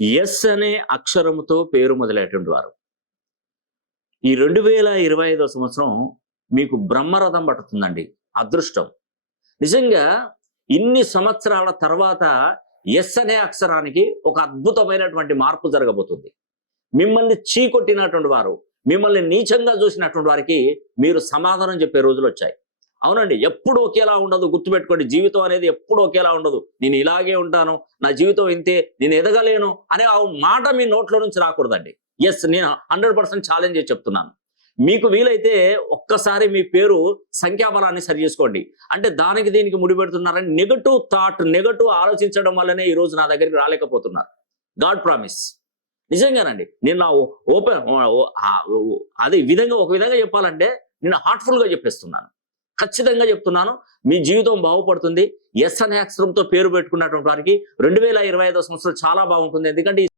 Yes అనే అక్షరముతో పేరు మొదలైనటువంటి వారు. ఈ 2025 సంవత్సరం మీకు బ్రహ్మరథం పట్టుతుందండి. అదృష్టం. నిజంగా ఇన్ని సంవత్సరాల తర్వాత ఎస్ అనే అక్షరానికి ఒక అద్భుతమైనటువంటి మార్పు జరగబోతుంది. మిమ్మల్ని చీకొట్టినటువంటి వారు, మిమ్మల్ని నీచంగా చూసినటువంటి వారికి మీరు సమాధానం చెప్పే రోజులొచ్చాయి. అవునండి. ఎప్పుడు ఒకేలా ఉండదు. గుర్తుపెట్టుకోండి. జీవితం అనేది ఎప్పుడు ఒకేలా ఉండదు. నేను ఇలాగే ఉంటాను, నా జీవితం ఇంతే, నేను ఎదగలేను అనే ఆ మాట మీ నోట్లో నుంచి రాకూడదండి. నేను 100% ఛాలెంజ్ చేసి చెప్తున్నాను. మీకు వీలైతే ఒక్కసారి మీ పేరు సంఖ్యాబలాన్ని సరి చేసుకోండి. అంటే దానికి దీనికి ముడిపెడుతున్నారని నెగెటివ్ థాట్, నెగెటివ్ ఆలోచించడం వల్లనే ఈ రోజు నా దగ్గరికి రాలేకపోతున్నారు. God promise. నిజంగానండి. నేను నా ఓపెన్ అది విధంగా ఒక విధంగా చెప్పాలంటే నేను హార్ట్ఫుల్గా చెప్పేస్తున్నాను. ఖచ్చితంగా చెప్తున్నాను. మీ జీవితం బాగుపడుతుంది. ఎస్ అనే అక్షరంతో పేరు పెట్టుకున్నటువంటి వారికి 2025 సంవత్సరం చాలా బాగుంటుంది. ఎందుకంటే